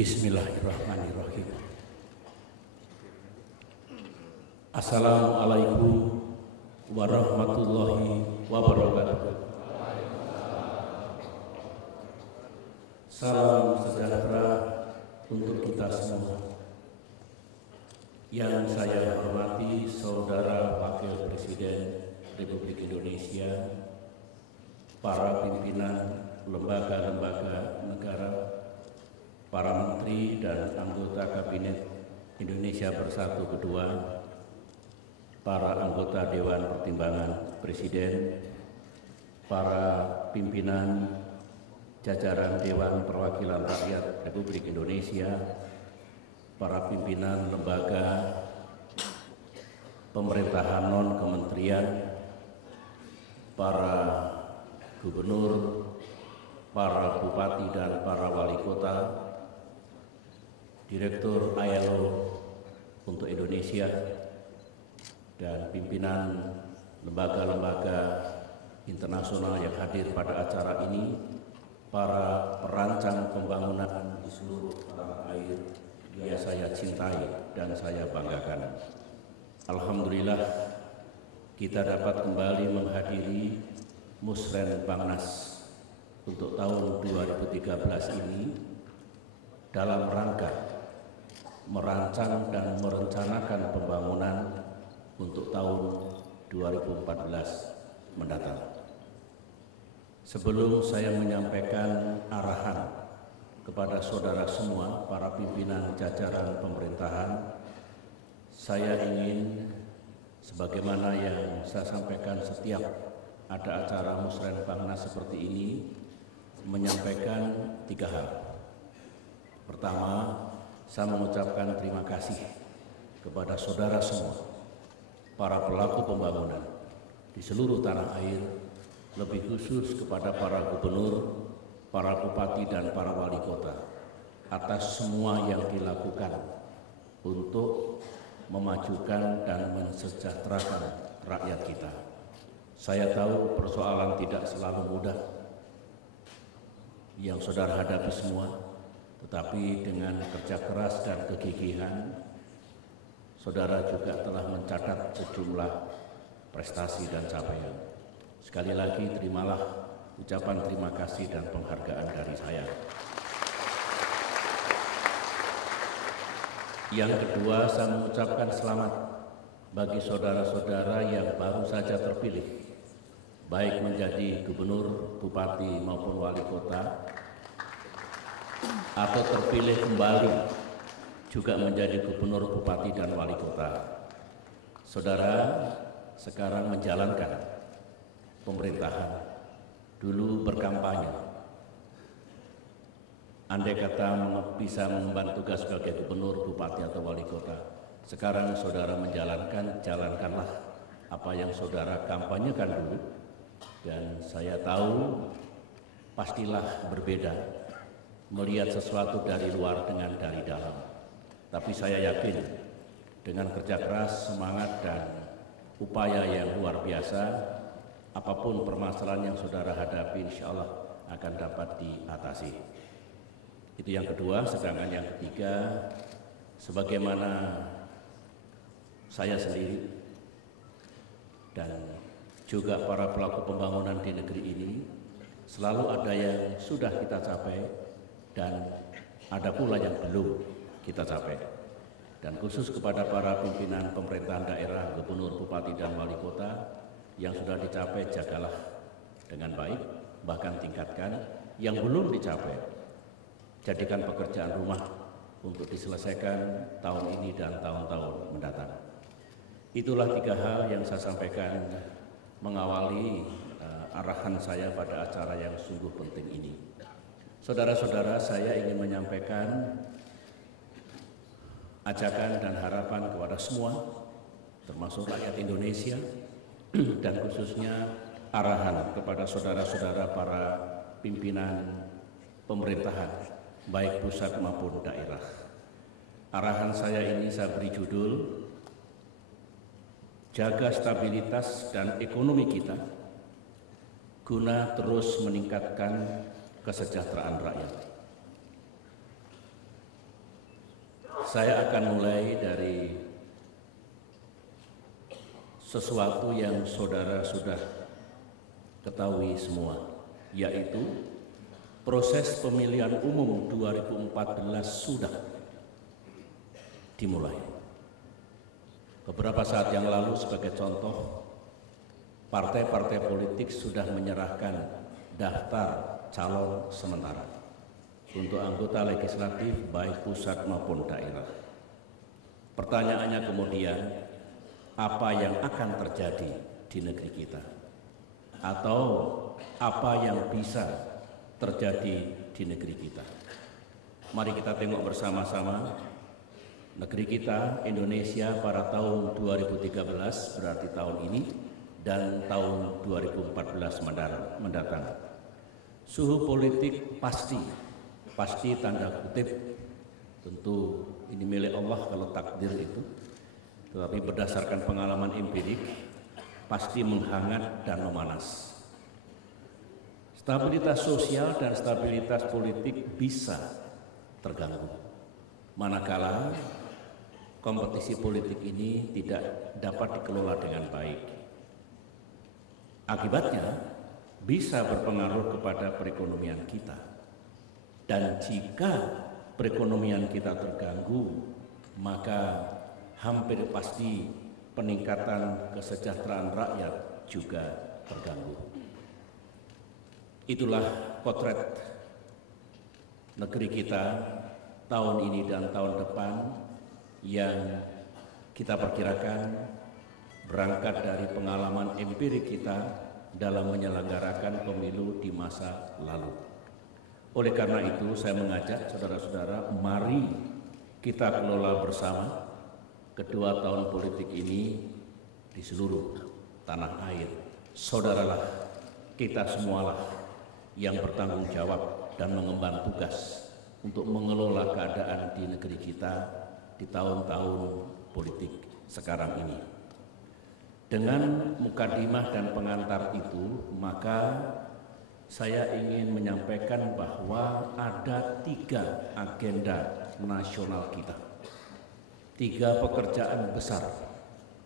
Bismillahirrahmanirrahim. Assalamualaikum warahmatullahi wabarakatuh. Salam sejahtera untuk kita semua. Yang saya hormati Saudara Wakil Presiden Republik Indonesia, para pimpinan lembaga-lembaga negara, para menteri dan anggota Kabinet Indonesia Bersatu Kedua, para anggota Dewan Pertimbangan Presiden, para pimpinan jajaran Dewan Perwakilan Rakyat Republik Indonesia, para pimpinan lembaga pemerintahan non-kementerian, para gubernur, para bupati dan para wali kota, Direktur ILO untuk Indonesia, dan pimpinan lembaga-lembaga internasional yang hadir pada acara ini, para perancang pembangunan di seluruh tanah air yang saya cintai dan saya banggakan. Alhamdulillah kita dapat kembali menghadiri Musren Bangnas untuk tahun 2013 ini dalam rangka merancang dan merencanakan pembangunan untuk tahun 2014 mendatang. Sebelum saya menyampaikan arahan kepada saudara semua, para pimpinan jajaran pemerintahan, saya ingin, sebagaimana yang saya sampaikan setiap ada acara Musren Bangnas seperti ini, menyampaikan 3 hal. Pertama, saya mengucapkan terima kasih kepada saudara semua, para pelaku pembangunan di seluruh tanah air, lebih khusus kepada para gubernur, para bupati dan para wali kota atas semua yang dilakukan untuk memajukan dan mensejahterakan rakyat kita. Saya tahu persoalan tidak selalu mudah yang saudara hadapi semua, tetapi dengan kerja keras dan kegigihan, saudara juga telah mencatat sejumlah prestasi dan capaian. Sekali lagi terimalah ucapan terima kasih dan penghargaan dari saya. Yang kedua, saya mengucapkan selamat bagi saudara-saudara yang baru saja terpilih, baik menjadi gubernur, bupati maupun wali kota, atau terpilih kembali juga menjadi gubernur, bupati, dan wali kota. Saudara sekarang menjalankan pemerintahan, dulu berkampanye. Andai kata bisa mengemban tugas sebagai gubernur, bupati, atau wali kota, sekarang saudara menjalankan, jalankanlah apa yang saudara kampanyekan dulu. Dan saya tahu pastilah berbeda melihat sesuatu dari luar dengan dari dalam. Tapi saya yakin dengan kerja keras, semangat, dan upaya yang luar biasa, apapun permasalahan yang saudara hadapi insya Allah akan dapat diatasi. Itu yang kedua. Sedangkan yang ketiga, sebagaimana saya sendiri dan juga para pelaku pembangunan di negeri ini, selalu ada yang sudah kita capai dan ada pula yang belum kita capai. Dan khusus kepada para pimpinan pemerintahan daerah, gubernur, bupati, dan wali kota, yang sudah dicapai jagalah dengan baik, bahkan tingkatkan. Yang belum dicapai, jadikan pekerjaan rumah untuk diselesaikan tahun ini dan tahun-tahun mendatang. Itulah 3 hal yang saya sampaikan mengawali arahan saya pada acara yang sungguh penting ini. Saudara-saudara, saya ingin menyampaikan ajakan dan harapan kepada semua, termasuk rakyat Indonesia, dan khususnya arahan kepada saudara-saudara para pimpinan pemerintahan, baik pusat maupun daerah. Arahan saya ini saya beri judul, jaga stabilitas dan ekonomi kita guna terus meningkatkan kesejahteraan rakyat. Saya akan mulai dari sesuatu yang saudara sudah ketahui semua, yaitu proses pemilihan umum 2014 sudah dimulai. Beberapa saat yang lalu sebagai contoh, partai-partai politik sudah menyerahkan daftar calon sementara untuk anggota legislatif baik pusat maupun daerah. Pertanyaannya kemudian, apa yang akan terjadi di negeri kita? Atau apa yang bisa terjadi di negeri kita? Mari kita tengok bersama-sama negeri kita, Indonesia pada tahun 2013, berarti tahun ini, dan tahun 2014 mendatang. Suhu politik pasti tanda kutip, tentu ini milik Allah kalau takdir itu, tetapi berdasarkan pengalaman empirik pasti menghangat dan memanas. Stabilitas sosial dan stabilitas politik bisa terganggu manakala kompetisi politik ini tidak dapat dikelola dengan baik. Akibatnya bisa berpengaruh kepada perekonomian kita. Dan jika perekonomian kita terganggu, maka hampir pasti peningkatan kesejahteraan rakyat juga terganggu. Itulah potret negeri kita tahun ini dan tahun depan yang kita perkirakan berangkat dari pengalaman empirik kita dalam menyelenggarakan pemilu di masa lalu. Oleh karena itu saya mengajak saudara-saudara, mari kita kelola bersama kedua tahun politik ini di seluruh tanah air. Saudaralah, kita semualah yang bertanggung jawab dan mengemban tugas untuk mengelola keadaan di negeri kita di tahun-tahun politik sekarang ini. Dengan mukadimah dan pengantar itu, maka saya ingin menyampaikan bahwa ada 3 agenda nasional kita, 3 pekerjaan besar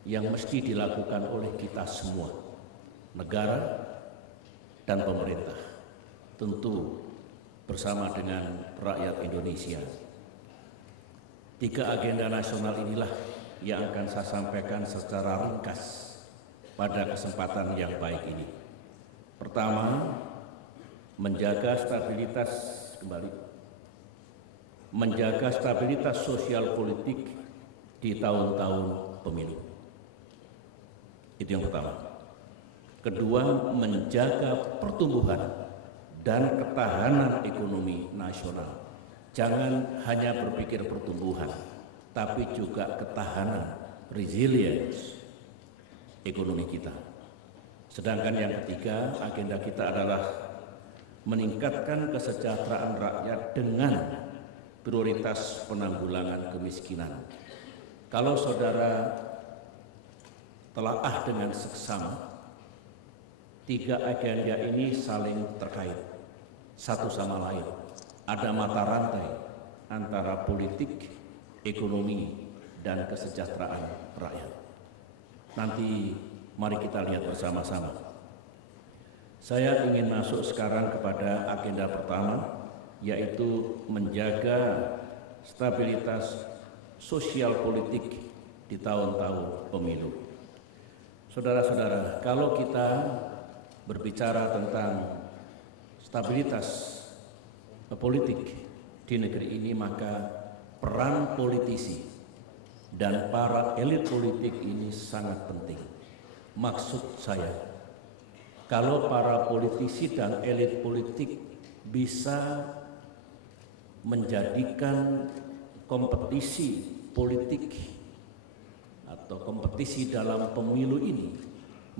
yang mesti dilakukan oleh kita semua, negara dan pemerintah, tentu bersama dengan rakyat Indonesia. 3 agenda nasional inilah yang akan saya sampaikan secara ringkas pada kesempatan yang baik ini. Pertama, menjaga stabilitas sosial politik di tahun-tahun pemilu. Itu yang pertama. Kedua, menjaga pertumbuhan dan ketahanan ekonomi nasional. Jangan hanya berpikir pertumbuhan, tapi juga ketahanan, resilience ekonomi kita. Sedangkan yang ketiga, agenda kita adalah meningkatkan kesejahteraan rakyat dengan prioritas penanggulangan kemiskinan. Kalau saudara telaah dengan seksama, 3 agenda ini saling terkait satu sama lain. Ada mata rantai antara politik, ekonomi, dan kesejahteraan rakyat. Nanti mari kita lihat bersama-sama. Saya ingin masuk sekarang kepada agenda pertama, yaitu menjaga stabilitas sosial politik di tahun-tahun pemilu. Saudara-saudara, kalau kita berbicara tentang stabilitas politik di negeri ini, maka peran politisi dan para elit politik ini sangat penting. Maksud saya, kalau para politisi dan elit politik bisa menjadikan kompetisi politik atau kompetisi dalam pemilu ini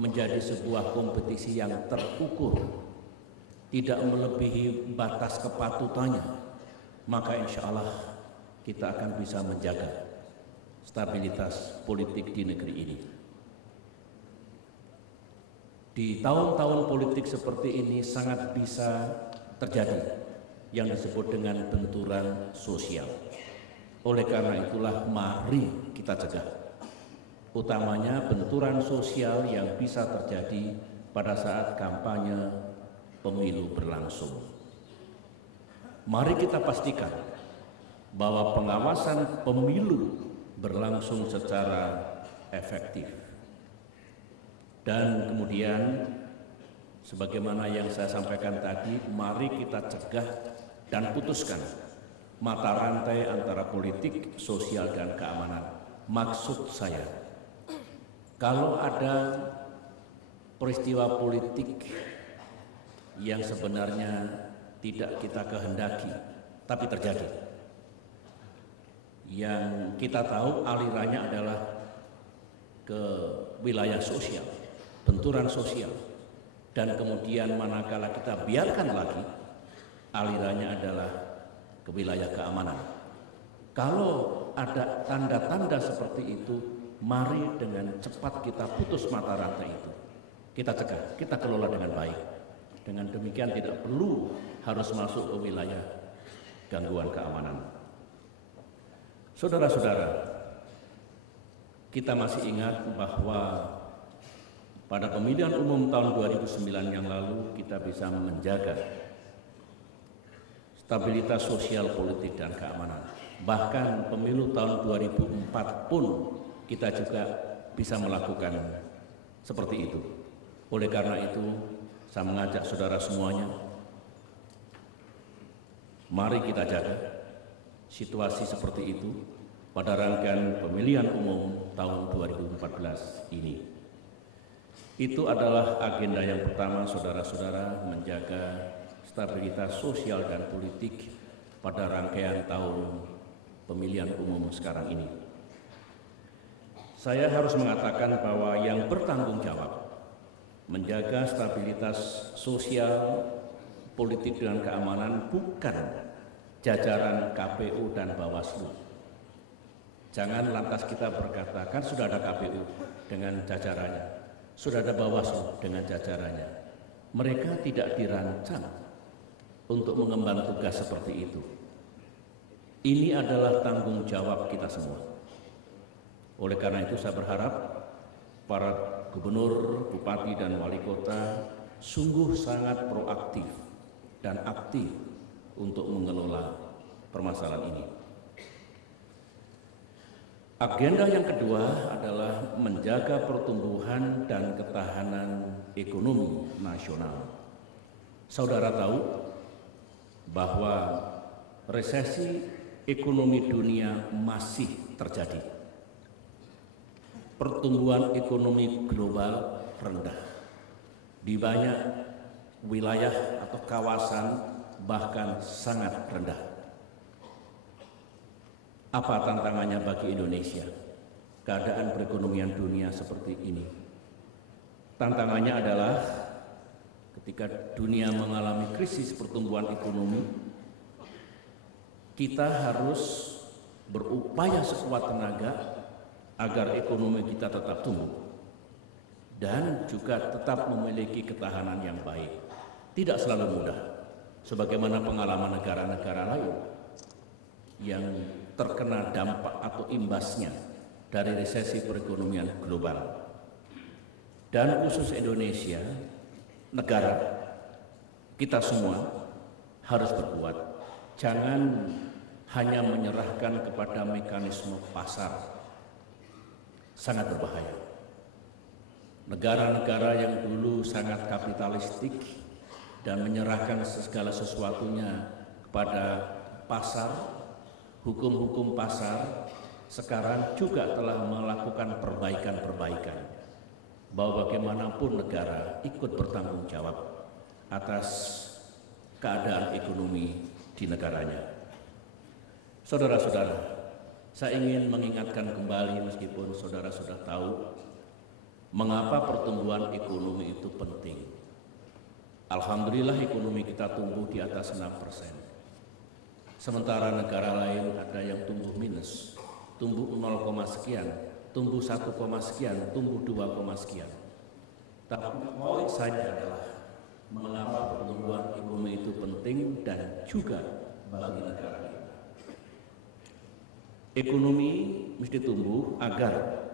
menjadi sebuah kompetisi yang terukur, tidak melebihi batas kepatutannya, maka insya Allah kita akan bisa menjaga stabilitas politik di negeri ini. Di tahun-tahun politik seperti ini sangat bisa terjadi yang disebut dengan benturan sosial. Oleh karena itulah mari kita cegah, utamanya benturan sosial yang bisa terjadi pada saat kampanye pemilu berlangsung. Mari kita pastikan bahwa pengawasan pemilu berlangsung secara efektif. Dan kemudian sebagaimana yang saya sampaikan tadi, mari kita cegah dan putuskan mata rantai antara politik, sosial, dan keamanan. Maksud saya, kalau ada peristiwa politik yang sebenarnya tidak kita kehendaki, tapi terjadi, yang kita tahu alirannya adalah ke wilayah sosial, benturan sosial, dan kemudian manakala kita biarkan lagi, alirannya adalah ke wilayah keamanan. Kalau ada tanda-tanda seperti itu, mari dengan cepat kita putus mata rantai itu. Kita cegah, kita kelola dengan baik. Dengan demikian tidak perlu harus masuk ke wilayah gangguan keamanan. Saudara-saudara, kita masih ingat bahwa pada pemilihan umum tahun 2009 yang lalu kita bisa menjaga stabilitas sosial, politik, dan keamanan. Bahkan pemilu tahun 2004 pun kita juga bisa melakukan seperti itu. Oleh karena itu, saya mengajak saudara semuanya, mari kita jaga situasi seperti itu pada rangkaian pemilihan umum tahun 2014 ini. Itu adalah agenda yang pertama, saudara-saudara, menjaga stabilitas sosial dan politik pada rangkaian tahun pemilihan umum sekarang ini. Saya harus mengatakan bahwa yang bertanggung jawab menjaga stabilitas sosial, politik, dan keamanan bukan jajaran KPU dan Bawaslu. Jangan lantas kita berkata, kan sudah ada KPU dengan jajarannya, sudah ada Bawaslu dengan jajarannya. Mereka tidak dirancang untuk mengemban tugas seperti itu. Ini adalah tanggung jawab kita semua. Oleh karena itu saya berharap para gubernur, bupati, dan wali kota sungguh sangat proaktif dan aktif untuk mengelola permasalahan ini. Agenda yang kedua adalah menjaga pertumbuhan dan ketahanan ekonomi nasional. Saudara tahu bahwa resesi ekonomi dunia masih terjadi. Pertumbuhan ekonomi global rendah. Di banyak wilayah atau kawasan bahkan sangat rendah. Apa tantangannya bagi Indonesia? Keadaan perekonomian dunia seperti ini. Tantangannya adalah ketika dunia mengalami krisis pertumbuhan ekonomi, kita harus berupaya sekuat tenaga agar ekonomi kita tetap tumbuh dan juga tetap memiliki ketahanan yang baik. Tidak selalu mudah, sebagaimana pengalaman negara-negara lain yang terkena dampak atau imbasnya dari resesi perekonomian global. Dan khusus Indonesia, negara, kita semua harus berbuat. Jangan hanya menyerahkan kepada mekanisme pasar. Sangat berbahaya. Negara-negara yang dulu sangat kapitalistik dan menyerahkan segala sesuatunya kepada pasar, hukum-hukum pasar, sekarang juga telah melakukan perbaikan-perbaikan, bahwa bagaimanapun negara ikut bertanggung jawab atas keadaan ekonomi di negaranya. Saudara-saudara, saya ingin mengingatkan kembali, meskipun saudara sudah tahu mengapa pertumbuhan ekonomi itu penting. Alhamdulillah ekonomi kita tumbuh di atas 6%. Sementara negara lain ada yang tumbuh minus, tumbuh 0, sekian, tumbuh 1, sekian, tumbuh 2, sekian. Tapi poin saya adalah mengapa pertumbuhan ekonomi itu penting dan juga bagi negara kita. Ekonomi mesti tumbuh agar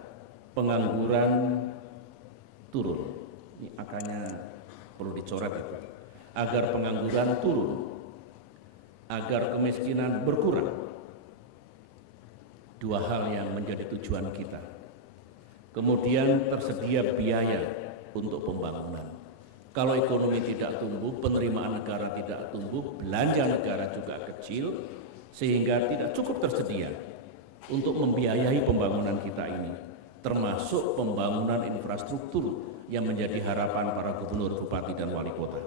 pengangguran turun. Ini angkanya perlu dicoret ya. Agar pengangguran turun, agar kemiskinan berkurang. Dua hal yang menjadi tujuan kita. Kemudian tersedia biaya untuk pembangunan. Kalau ekonomi tidak tumbuh, penerimaan negara tidak tumbuh, belanja negara juga kecil, sehingga tidak cukup tersedia untuk membiayai pembangunan kita ini, termasuk pembangunan infrastruktur yang menjadi harapan para gubernur, bupati, dan wali kota.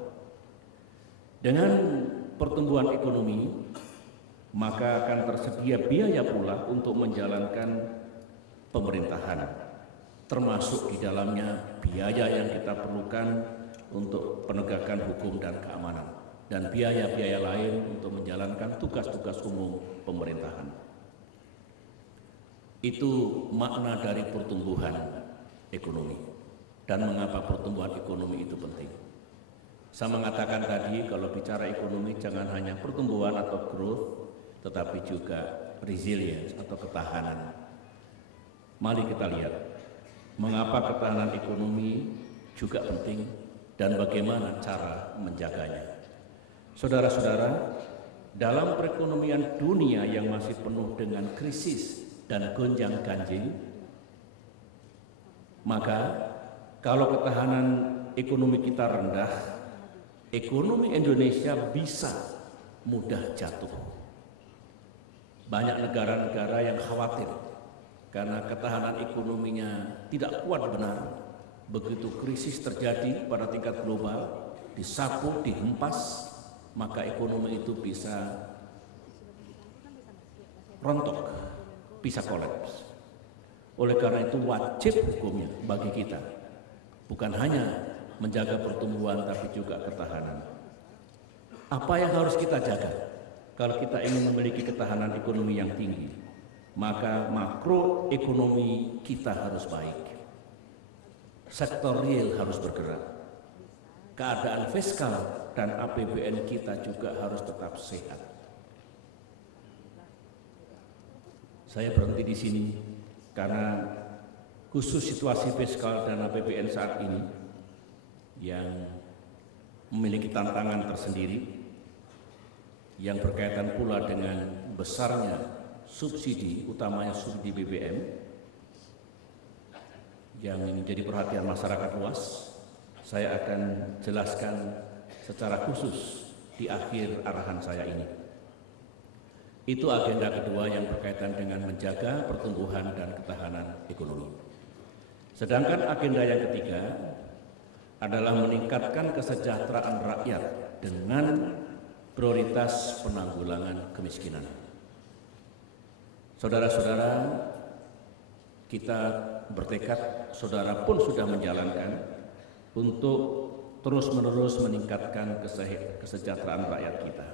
Dengan pertumbuhan ekonomi, maka akan tersedia biaya pula untuk menjalankan pemerintahan, termasuk di dalamnya biaya yang kita perlukan untuk penegakan hukum dan keamanan, dan biaya-biaya lain untuk menjalankan tugas-tugas umum pemerintahan. Itu makna dari pertumbuhan ekonomi dan mengapa pertumbuhan ekonomi itu penting. Saya mengatakan tadi kalau bicara ekonomi jangan hanya pertumbuhan atau growth, tetapi juga resilience atau ketahanan. Mari kita lihat mengapa ketahanan ekonomi juga penting dan bagaimana cara menjaganya. Saudara-saudara, dalam perekonomian dunia yang masih penuh dengan krisis dan gonjang-ganjing, maka kalau ketahanan ekonomi kita rendah, ekonomi Indonesia bisa mudah jatuh. Banyak negara-negara yang khawatir karena ketahanan ekonominya tidak kuat benar. Begitu krisis terjadi pada tingkat global, disapu, dihempas, maka ekonomi itu bisa rontok, bisa kolaps. Oleh karena itu wajib hukumnya bagi kita, bukan hanya menjaga pertumbuhan tapi juga ketahanan. Apa yang harus kita jaga kalau kita ingin memiliki ketahanan ekonomi yang tinggi? Maka makroekonomi kita harus baik. Sektor real harus bergerak. Keadaan fiskal dan APBN kita juga harus tetap sehat. Saya berhenti di sini karena khusus situasi fiskal dan APBN saat ini yang memiliki tantangan tersendiri yang berkaitan pula dengan besarnya subsidi, utamanya subsidi BBM yang menjadi perhatian masyarakat luas. Saya akan jelaskan secara khusus di akhir arahan saya ini. Itu agenda kedua yang berkaitan dengan menjaga pertumbuhan dan ketahanan ekonomi. Sedangkan agenda yang ketiga adalah meningkatkan kesejahteraan rakyat dengan prioritas penanggulangan kemiskinan. Saudara-saudara, kita bertekad, saudara pun sudah menjalankan untuk terus-menerus meningkatkan kesejahteraan rakyat kita.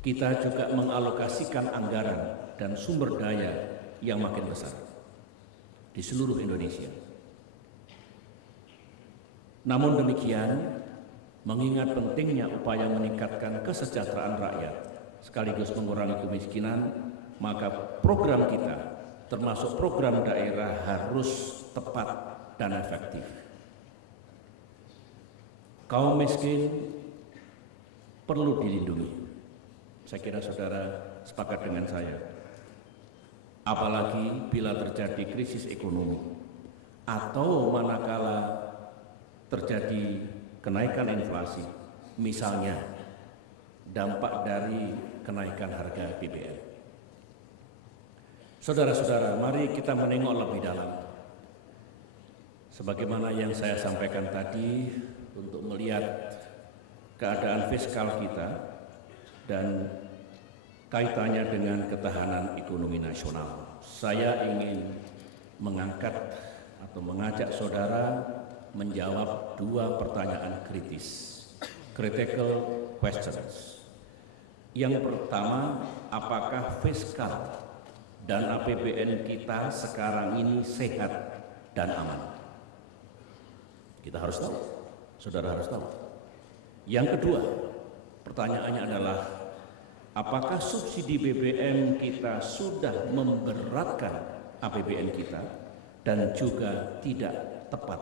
Kita juga mengalokasikan anggaran dan sumber daya yang makin besar di seluruh Indonesia. Namun demikian, mengingat pentingnya upaya meningkatkan kesejahteraan rakyat sekaligus mengurangi kemiskinan, maka program kita, termasuk program daerah, harus tepat dan efektif. Kaum miskin perlu dilindungi. Saya kira saudara sepakat dengan saya. Apalagi bila terjadi krisis ekonomi atau manakala terjadi kenaikan inflasi, misalnya dampak dari kenaikan harga BBM. Saudara-saudara, mari kita menengok lebih dalam. Sebagaimana yang saya sampaikan tadi, untuk melihat keadaan fiskal kita dan kaitannya dengan ketahanan ekonomi nasional. Saya ingin mengangkat atau mengajak saudara menjawab dua pertanyaan kritis, critical questions. Yang pertama, apakah fiskal dan APBN kita sekarang ini sehat dan aman? Kita harus tahu, saudara harus tahu. Yang kedua, pertanyaannya adalah apakah subsidi BBM kita sudah memberatkan APBN kita dan juga tidak tepat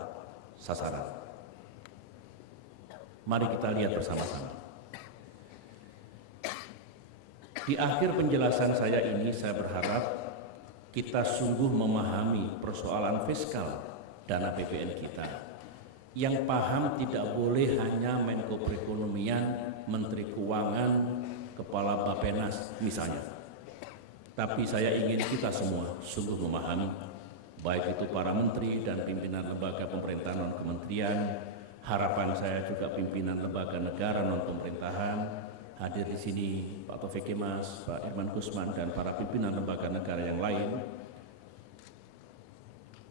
sasaran? Mari kita lihat bersama-sama. Di akhir penjelasan saya ini, saya berharap kita sungguh memahami persoalan fiskal dan APBN kita. Yang paham tidak boleh hanya Menko Perekonomian, Menteri Keuangan, Kepala Bappenas misalnya. Tapi saya ingin kita semua sungguh memahami, baik itu para menteri dan pimpinan lembaga pemerintahan non-kementerian, harapan saya juga pimpinan lembaga negara non-pemerintahan, hadir di sini Pak Taufik Kemas, Pak Irman Gusman, dan para pimpinan lembaga negara yang lain,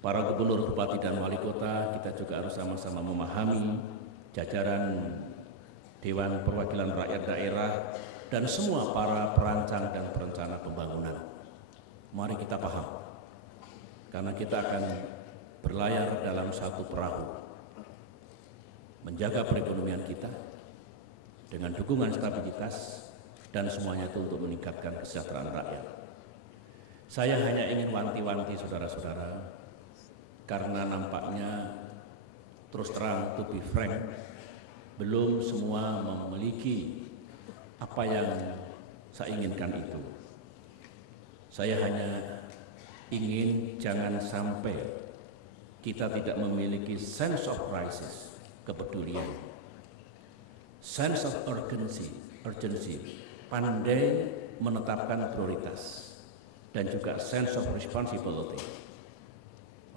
para gubernur, bupati, dan wali kota. Kita juga harus sama-sama memahami jajaran Dewan Perwakilan Rakyat Daerah dan semua para perancang dan perencana pembangunan. Mari kita paham, karena kita akan berlayar dalam satu perahu, menjaga perekonomian kita dengan dukungan stabilitas dan semuanya itu untuk meningkatkan kesejahteraan rakyat. Saya hanya ingin wanti-wanti saudara-saudara, karena nampaknya terus terang, to be frank, belum semua memiliki apa yang saya inginkan itu. Saya hanya ingin jangan sampai kita tidak memiliki sense of crisis, kepedulian, sense of urgency, pandai menetapkan prioritas, dan juga sense of responsibility,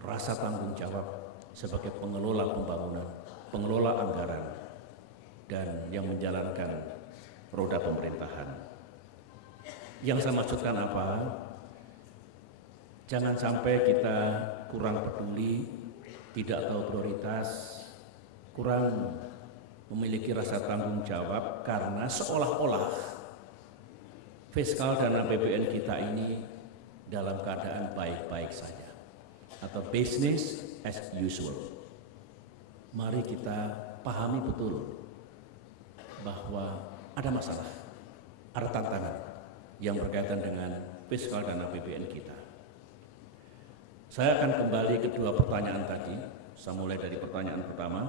rasa tanggung jawab sebagai pengelola pembangunan, pengelola anggaran, dan yang menjalankan roda pemerintahan. Yang saya maksudkan apa? Jangan sampai kita kurang peduli, tidak tahu prioritas, kurang memiliki rasa tanggung jawab, karena seolah-olah fiskal dan APBN kita ini dalam keadaan baik-baik saja, atau business as usual. Mari kita pahami betul bahwa ada masalah, ada tantangan yang berkaitan dengan fiskal dan APBN kita. Saya akan kembali ke dua pertanyaan tadi. Saya mulai dari pertanyaan pertama,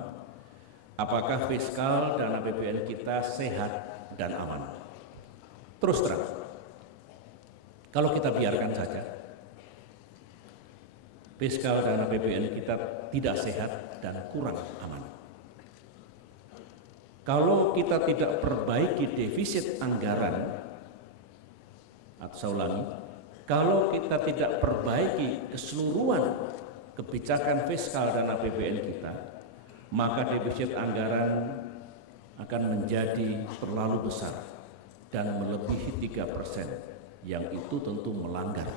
apakah fiskal dan APBN kita sehat dan aman? Terus terang, kalau kita biarkan saja fiskal dan APBN kita tidak sehat dan kurang aman, kalau kita tidak perbaiki defisit anggaran, atau saya ulangi, kalau kita tidak perbaiki keseluruhan kebijakan fiskal dan APBN kita, maka defisit anggaran akan menjadi terlalu besar dan melebihi 3%, yang itu tentu melanggar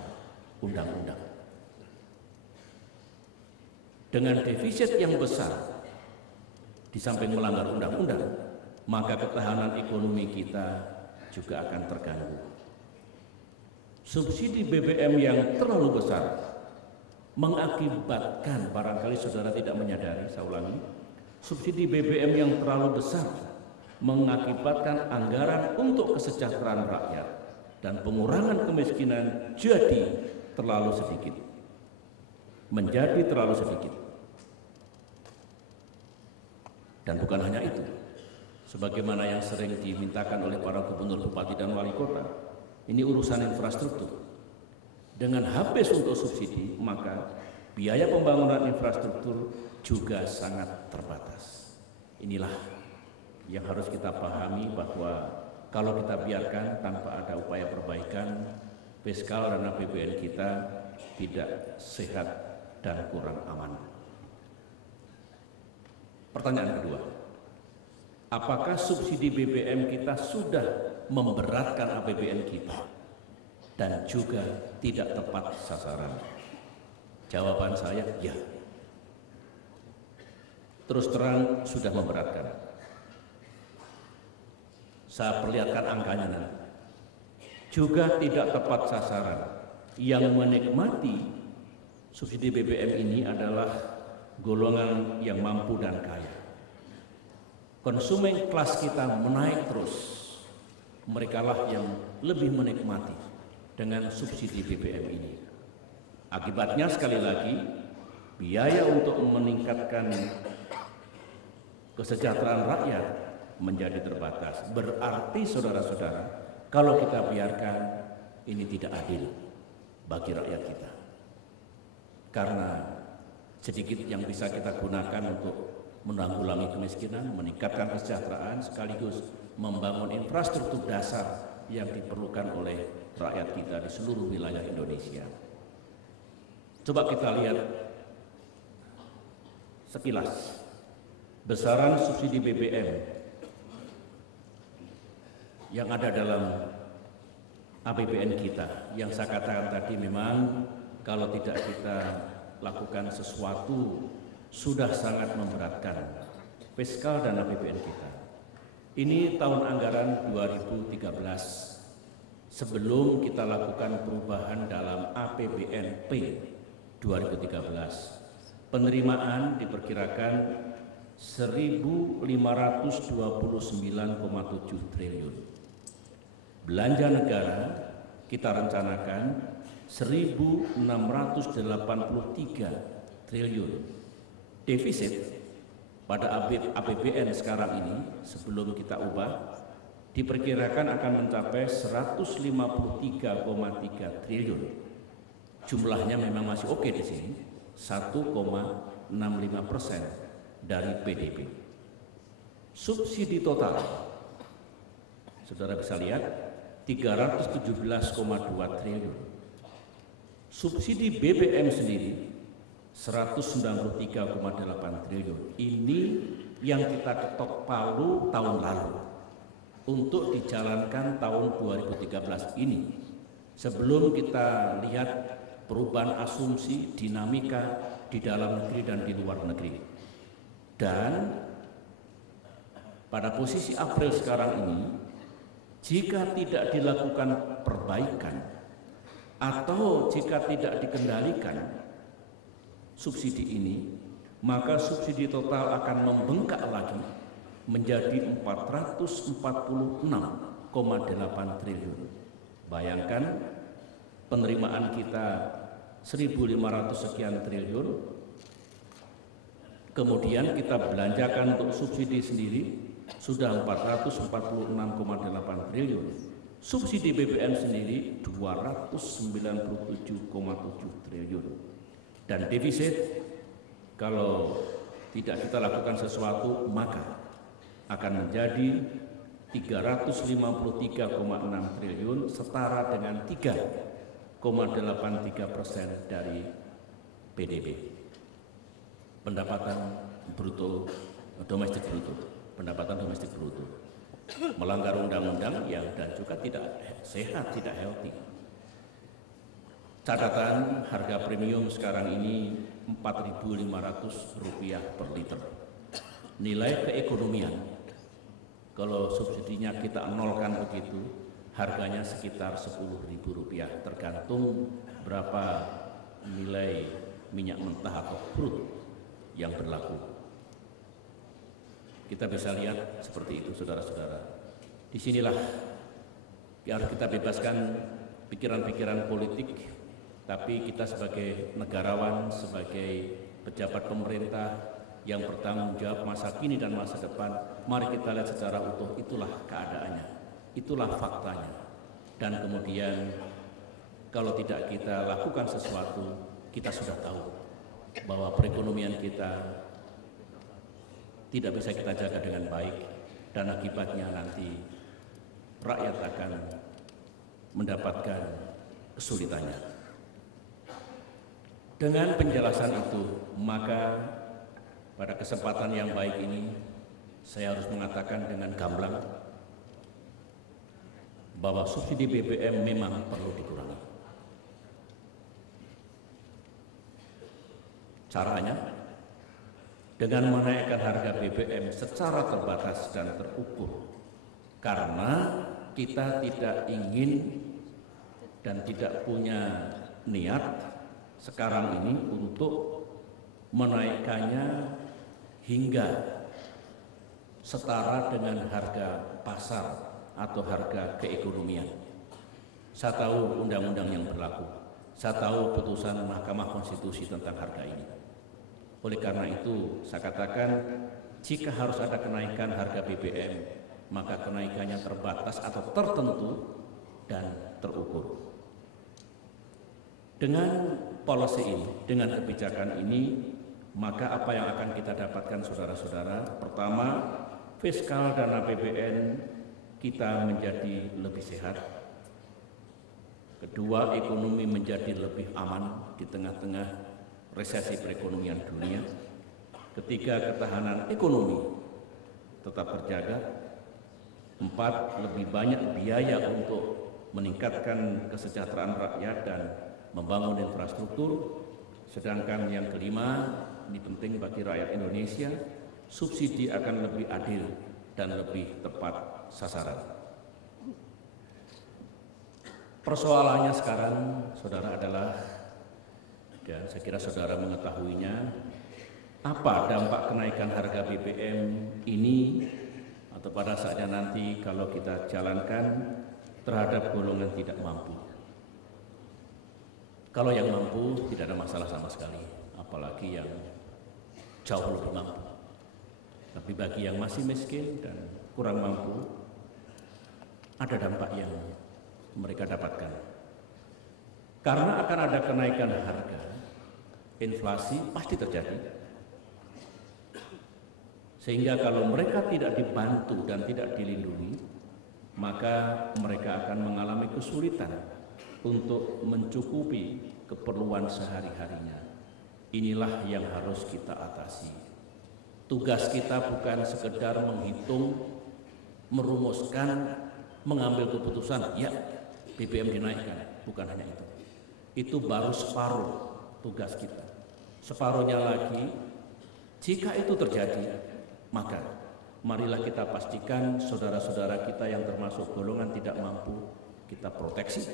undang-undang. Dengan defisit yang besar, di samping melanggar undang-undang, maka ketahanan ekonomi kita juga akan terganggu. Subsidi BBM yang terlalu besar mengakibatkan, barangkali saudara tidak menyadari, saya ulangi, subsidi BBM yang terlalu besar mengakibatkan anggaran untuk kesejahteraan rakyat dan pengurangan kemiskinan jadi terlalu sedikit, menjadi terlalu sedikit. Dan bukan hanya itu, sebagaimana yang sering dimintakan oleh para gubernur, bupati, dan wali kota, ini urusan infrastruktur. Dengan habis untuk subsidi, maka biaya pembangunan infrastruktur juga sangat terbatas. Inilah yang harus kita pahami, bahwa kalau kita biarkan tanpa ada upaya perbaikan, fiskal dan APBN kita tidak sehat dan kurang aman. Pertanyaan kedua, apakah subsidi BBM kita sudah memberatkan APBN kita dan juga tidak tepat sasaran? Jawaban saya, ya. Terus terang sudah memberatkan. Saya perlihatkan angkanya nanti. Juga tidak tepat sasaran. Yang menikmati subsidi BBM ini adalah golongan yang mampu dan kaya. Konsumen kelas kita menaik terus, merekalah yang lebih menikmati dengan subsidi BBM ini. Akibatnya sekali lagi, biaya untuk meningkatkan kesejahteraan rakyat menjadi terbatas. Berarti saudara-saudara, kalau kita biarkan, ini tidak adil bagi rakyat kita. Karena sedikit yang bisa kita gunakan untuk menanggulangi kemiskinan, meningkatkan kesejahteraan, sekaligus membangun infrastruktur dasar yang diperlukan oleh rakyat kita di seluruh wilayah Indonesia. Coba kita lihat sekilas besaran subsidi BBM yang ada dalam APBN kita. Yang saya katakan tadi, memang kalau tidak kita lakukan sesuatu sudah sangat memberatkan fiskal dan APBN kita. Ini tahun anggaran 2013. Sebelum kita lakukan perubahan dalam APBNP 2013, penerimaan diperkirakan 1.529,7 triliun. Belanja negara kita rencanakan 1.683 triliun. Defisit pada APBN sekarang ini sebelum kita ubah diperkirakan akan mencapai 153,3 triliun. Jumlahnya memang masih oke di sini, 1,65% dari PDB. Subsidi total, saudara bisa lihat, 317,2 triliun. Subsidi BBM sendiri 193,8 triliun. Ini yang kita ketok palu tahun lalu untuk dijalankan tahun 2013 ini. Sebelum kita lihat perubahan asumsi, dinamika di dalam negeri dan di luar negeri. Dan pada posisi April sekarang ini, jika tidak dilakukan perbaikan atau jika tidak dikendalikan subsidi ini, maka subsidi total akan membengkak lagi menjadi 446,8 triliun. Bayangkan penerimaan kita 1.500 sekian triliun, kemudian kita belanjakan untuk subsidi sendiri sudah 446,8 triliun. Subsidi BBM sendiri 297,7 triliun. Dan defisit kalau tidak kita lakukan sesuatu maka akan menjadi 353,6 triliun, setara dengan 3,83% dari PDB. Pendapatan bruto domestik bruto, pendapatan domestik bruto. Melanggar undang-undang yang dan juga tidak sehat, tidak healthy. Catatan harga premium sekarang ini Rp4.500 per liter. Nilai keekonomian, kalau subsidinya kita nolkan begitu, harganya sekitar Rp10.000, tergantung berapa nilai minyak mentah atau crude yang berlaku. Kita bisa lihat seperti itu, saudara-saudara. Disinilah harus kita bebaskan pikiran-pikiran politik, tapi kita sebagai negarawan, sebagai pejabat pemerintah yang bertanggung jawab masa kini dan masa depan, mari kita lihat secara utuh, itulah keadaannya, itulah faktanya. Dan kemudian kalau tidak kita lakukan sesuatu, kita sudah tahu bahwa perekonomian kita tidak bisa kita jaga dengan baik, dan akibatnya nanti rakyat akan mendapatkan kesulitannya. Dengan penjelasan itu, maka pada kesempatan yang baik ini, saya harus mengatakan dengan gamblang bahwa subsidi BBM memang perlu dikurangi. Caranya, dengan menaikkan harga BBM secara terbatas dan terukur, karena kita tidak ingin dan tidak punya niat sekarang ini untuk menaikkannya hingga setara dengan harga pasar atau harga keekonomian. Saya tahu undang-undang yang berlaku, saya tahu putusan Mahkamah Konstitusi tentang harga ini. Oleh karena itu, saya katakan jika harus ada kenaikan harga BBM, maka kenaikannya terbatas atau tertentu dan terukur. Dengan policy ini, dengan kebijakan ini, maka apa yang akan kita dapatkan saudara-saudara? Pertama, fiskal dan APBN kita menjadi lebih sehat. Kedua, ekonomi menjadi lebih aman di tengah-tengah resesi perekonomian dunia. Ketiga, ketahanan ekonomi tetap terjaga. Empat, lebih banyak biaya untuk meningkatkan kesejahteraan rakyat dan membangun infrastruktur. Sedangkan yang kelima, ini penting bagi rakyat Indonesia, subsidi akan lebih adil dan lebih tepat sasaran. Persoalannya sekarang, saudara, adalah, dan saya kira saudara mengetahuinya, apa dampak kenaikan harga BBM ini atau pada saatnya nanti kalau kita jalankan terhadap golongan tidak mampu. Kalau yang mampu tidak ada masalah sama sekali, apalagi yang jauh lebih mampu. Tapi bagi yang masih miskin dan kurang mampu, ada dampak yang mereka dapatkan. Karena akan ada kenaikan harga, inflasi pasti terjadi. Sehingga kalau mereka tidak dibantu dan tidak dilindungi, maka mereka akan mengalami kesulitan untuk mencukupi keperluan sehari-harinya. Inilah yang harus kita atasi. Tugas kita bukan sekedar menghitung, merumuskan, mengambil keputusan, ya BBM dinaikkan, bukan hanya itu. Itu baru separuh tugas kita. Separuhnya lagi, jika itu terjadi, maka marilah kita pastikan saudara-saudara kita yang termasuk golongan tidak mampu, kita proteksi,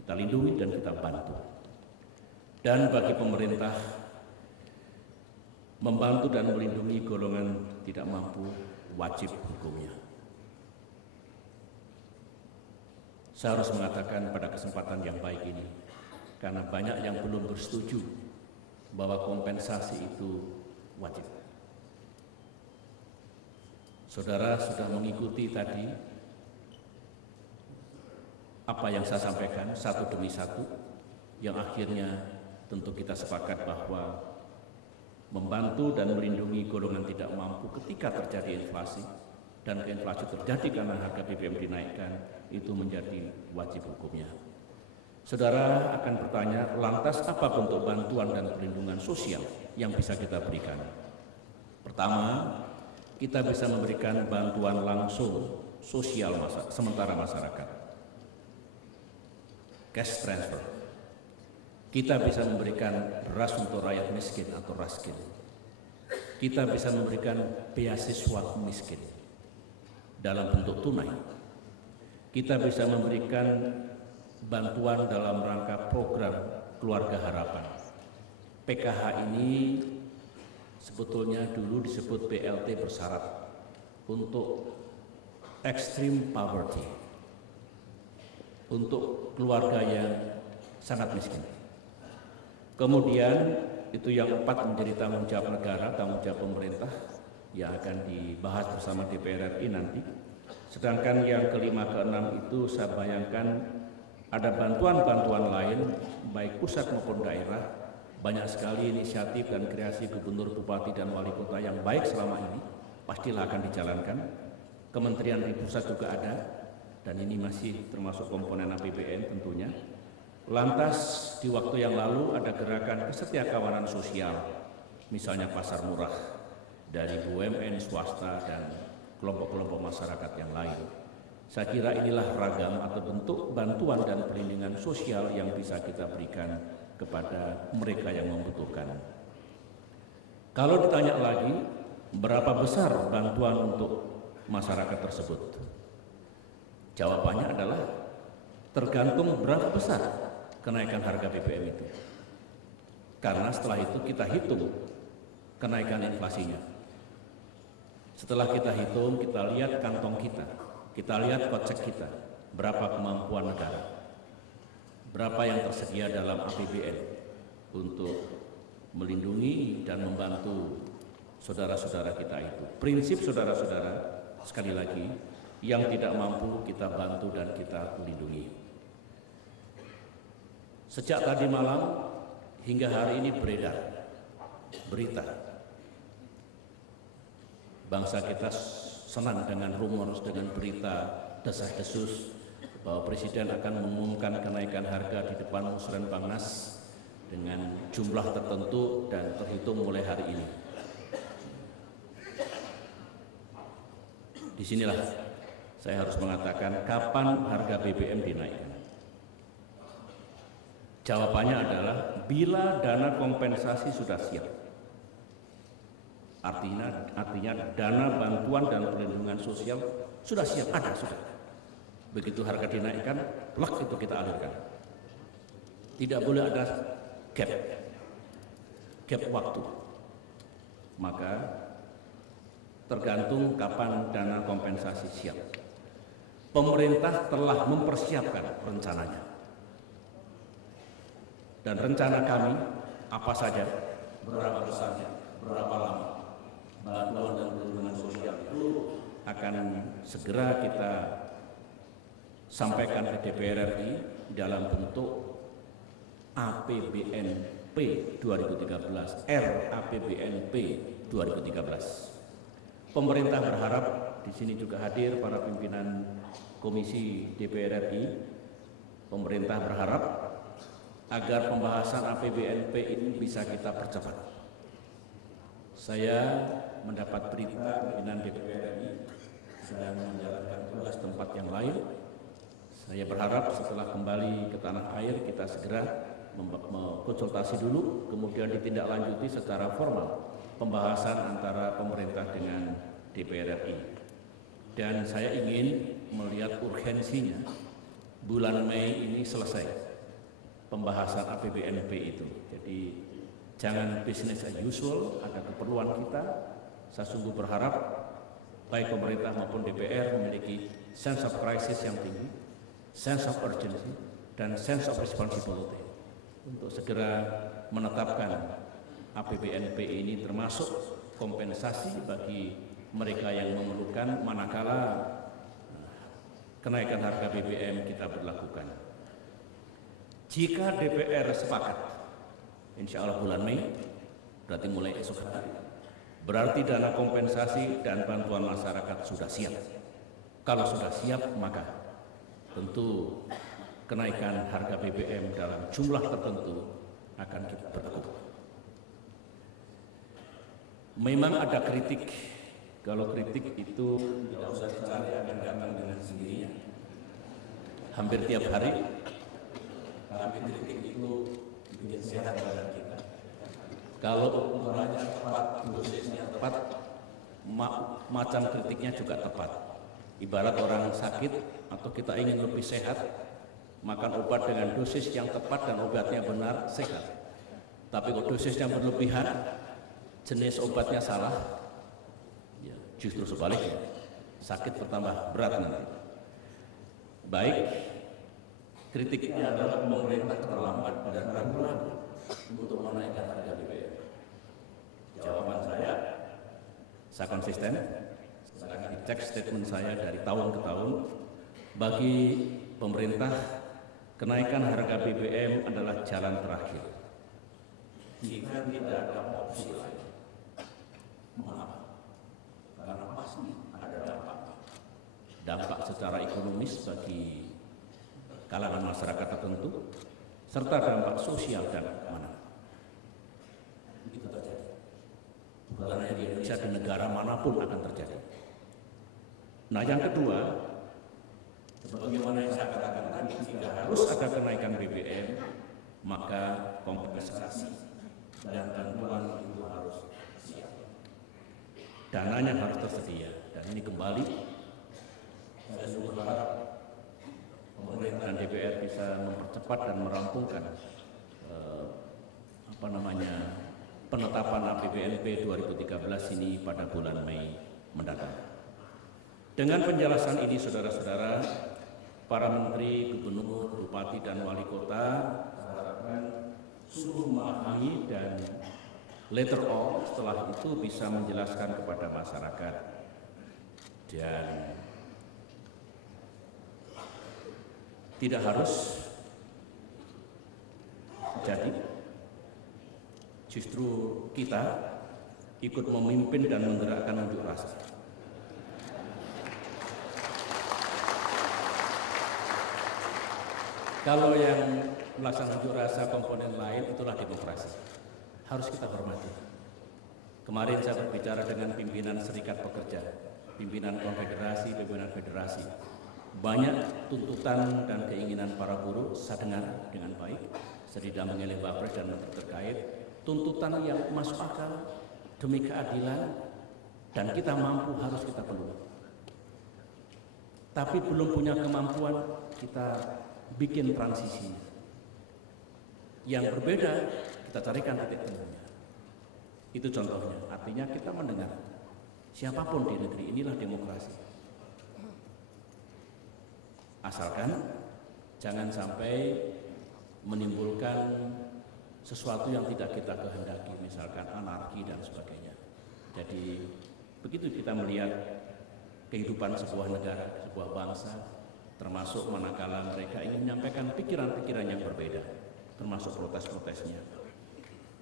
kita lindungi dan kita bantu. Dan bagi pemerintah, membantu dan melindungi golongan tidak mampu wajib hukumnya. Saya harus mengatakan pada kesempatan yang baik ini, karena banyak yang belum bersetuju bahwa kompensasi itu wajib. Saudara sudah mengikuti tadi apa yang saya sampaikan satu demi satu, yang akhirnya tentu kita sepakat bahwa membantu dan melindungi golongan tidak mampu ketika terjadi inflasi, dan inflasi terjadi karena harga BBM dinaikkan, itu menjadi wajib hukumnya. Saudara akan bertanya, lantas apa bentuk bantuan dan perlindungan sosial yang bisa kita berikan? Pertama, kita bisa memberikan bantuan langsung sosial sementara masyarakat, cash transfer. Kita bisa memberikan beras untuk rakyat miskin atau raskin. Kita bisa memberikan beasiswa miskin dalam bentuk tunai. Kita bisa memberikan bantuan dalam rangka program Keluarga Harapan. PKH ini sebetulnya dulu disebut BLT bersyarat untuk extreme poverty, untuk keluarga yang sangat miskin. Kemudian itu yang 4 menjadi tanggung jawab negara, tanggung jawab pemerintah yang akan dibahas bersama DPR RI nanti. Sedangkan yang kelima ke-6 itu saya bayangkan ada bantuan-bantuan lain baik pusat maupun daerah. Banyak sekali inisiatif dan kreasi gubernur, bupati dan wali kota yang baik selama ini, pastilah akan dijalankan. Kementerian di pusat juga ada, dan ini masih termasuk komponen APBN tentunya. Lantas di waktu yang lalu ada gerakan kesetiakawanan sosial, misalnya pasar murah dari BUMN, swasta, dan kelompok-kelompok masyarakat yang lain. Saya kira inilah ragam atau bentuk bantuan dan perlindungan sosial yang bisa kita berikan kepada mereka yang membutuhkan. Kalau ditanya lagi, berapa besar bantuan untuk masyarakat tersebut? Jawabannya adalah tergantung berapa besar kenaikan harga BBM itu. Karena setelah itu kita hitung kenaikan inflasinya. Setelah kita hitung, kita lihat kantong kita. kita lihat kocek kita, berapa kemampuan negara, berapa yang tersedia dalam APBN untuk melindungi dan membantu saudara-saudara kita itu. Prinsip saudara-saudara, sekali lagi, yang tidak mampu kita bantu dan kita lindungi. Sejak tadi malam hingga hari ini beredar berita. Bangsa kita senang dengan rumor, dengan berita desas-desus bahwa Presiden akan mengumumkan kenaikan harga di depan Musrenbangnas dengan jumlah tertentu dan terhitung mulai hari ini. Disinilah saya harus mengatakan kapan harga BBM dinaikkan. Jawabannya adalah bila dana kompensasi sudah siap. Artinya dana bantuan dan perlindungan sosial sudah siap, ada sudah. Begitu harga dinaikkan, plak itu kita alirkan. Tidak boleh ada gap waktu. Maka tergantung kapan dana kompensasi siap. Pemerintah telah mempersiapkan rencananya. Dan rencana kami apa saja, berapa besarnya, berapa lama, bantuan dan perlindungan sosial itu akan segera kita sampaikan ke DPR RI dalam bentuk APBNP 2013, RAPBNP 2013. Pemerintah berharap, di sini juga hadir para pimpinan Komisi DPR RI, pemerintah berharap agar pembahasan APBNP ini bisa kita percepat. Saya mendapat berita pimpinan DPR RI sedang menjalankan tugas tempat yang lain. Saya berharap setelah kembali ke tanah air kita segera konsultasi dulu, kemudian ditindaklanjuti secara formal pembahasan antara pemerintah dengan DPR RI. Dan saya ingin melihat urgensinya bulan Mei ini selesai pembahasan APBNP itu. Jadi jangan business as usual, ada keperluan kita. Saya sungguh berharap baik pemerintah maupun DPR memiliki sense of crisis yang tinggi, sense of urgency, dan sense of responsibility untuk segera menetapkan APBNP ini termasuk kompensasi bagi mereka yang memerlukan manakala kenaikan harga BBM kita berlakukan. Jika DPR sepakat, insya Allah bulan Mei, berarti mulai esok hari, berarti dana kompensasi dan bantuan masyarakat sudah siap. Kalau sudah siap, maka tentu kenaikan harga BBM dalam jumlah tertentu akan kita berlakukan. Memang ada kritik, kalau kritik itu tidak usah dicari, akan datang dengan sendirinya. Hampir tiap hari, tapi kritik itu bikin sehat badan kita. Kalau ukurannya tepat, dosisnya tepat, macam kritiknya juga tepat. Ibarat orang sakit atau kita ingin lebih sehat, makan obat dengan dosis yang tepat dan obatnya benar, sehat. Tapi kalau dosisnya berlebihan, jenis obatnya salah, ya, justru sebaliknya, sakit bertambah berat nanti. Baik, kritiknya adalah pemerintah terlambat dan ragu-ragu untuk menaikkan harga BBM. Jawaban saya konsisten. Saya akan cek statement saya dari tahun ke tahun. Bagi pemerintah, kenaikan harga BBM adalah jalan terakhir. Jika tidak ada opsi lain, mengapa? Karena pasti ada dampak secara ekonomis bagi kalangan masyarakat tertentu, serta dampak sosial dan keamanan. Begitu terjadi. Bukan hanya di Indonesia, di negara manapun akan terjadi. Nah, yang kedua, sebagaimana yang saya katakan tadi, jika harus ada kenaikan BBM, maka kompensasi dan bantuan itu harus siap. Dananya harus tersedia, dan ini kembali saya sungguh berharap pemerintah dan DPR bisa mempercepat dan merampungkan penetapan APBNP 2013 ini pada bulan Mei mendatang. Dengan penjelasan ini, saudara-saudara, para menteri, gubernur, bupati, dan wali kota, saya harapkan sungguh memahami dan later on setelah itu bisa menjelaskan kepada masyarakat. Dan tidak harus jadi, justru kita ikut memimpin dan menggerakkan unjuk rasa. Kalau yang melaksanakan unjuk rasa komponen lain, itulah demokrasi. Harus kita hormati. Kemarin saya berbicara dengan pimpinan serikat pekerja, pimpinan konfederasi, pimpinan federasi. Banyak tuntutan dan keinginan para buruh saya dengar dengan baik. Saya didampingi oleh Bapres dan menteri terkait. Tuntutan yang masuk akal demi keadilan dan kita mampu, harus kita penuhi. Tapi belum punya kemampuan, kita bikin transisi. Yang berbeda, kita carikan titik temunya. Itu contohnya, artinya kita mendengar. Siapapun di negeri inilah demokrasi. Asalkan jangan sampai menimbulkan sesuatu yang tidak kita kehendaki, misalkan anarki dan sebagainya. Jadi begitu kita melihat kehidupan sebuah negara, sebuah bangsa, termasuk manakala mereka ingin menyampaikan pikiran-pikiran yang berbeda, termasuk protes-protesnya.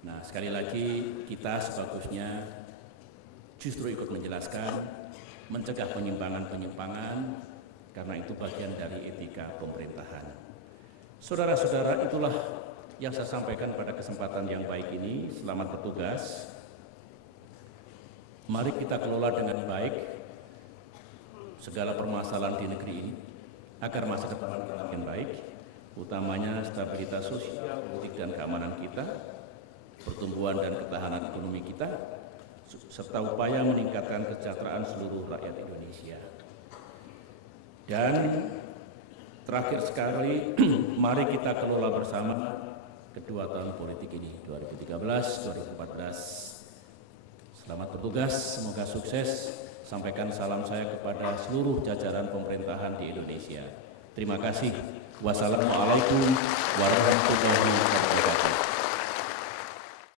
Nah, sekali lagi kita sebagusnya justru ikut menjelaskan, mencegah penyimpangan-penyimpangan, karena itu bagian dari etika pemerintahan. Saudara-saudara, itulah yang saya sampaikan pada kesempatan yang baik ini. Selamat bertugas. Mari kita kelola dengan baik segala permasalahan di negeri ini, agar masa depan kita makin baik, utamanya stabilitas sosial, politik dan keamanan kita, pertumbuhan dan ketahanan ekonomi kita, serta upaya meningkatkan kesejahteraan seluruh rakyat Indonesia. Dan terakhir sekali, mari kita kelola bersama kedua tahun politik ini, 2013-2014. Selamat bertugas, semoga sukses. Sampaikan salam saya kepada seluruh jajaran pemerintahan di Indonesia. Terima kasih. Wassalamualaikum warahmatullahi wabarakatuh.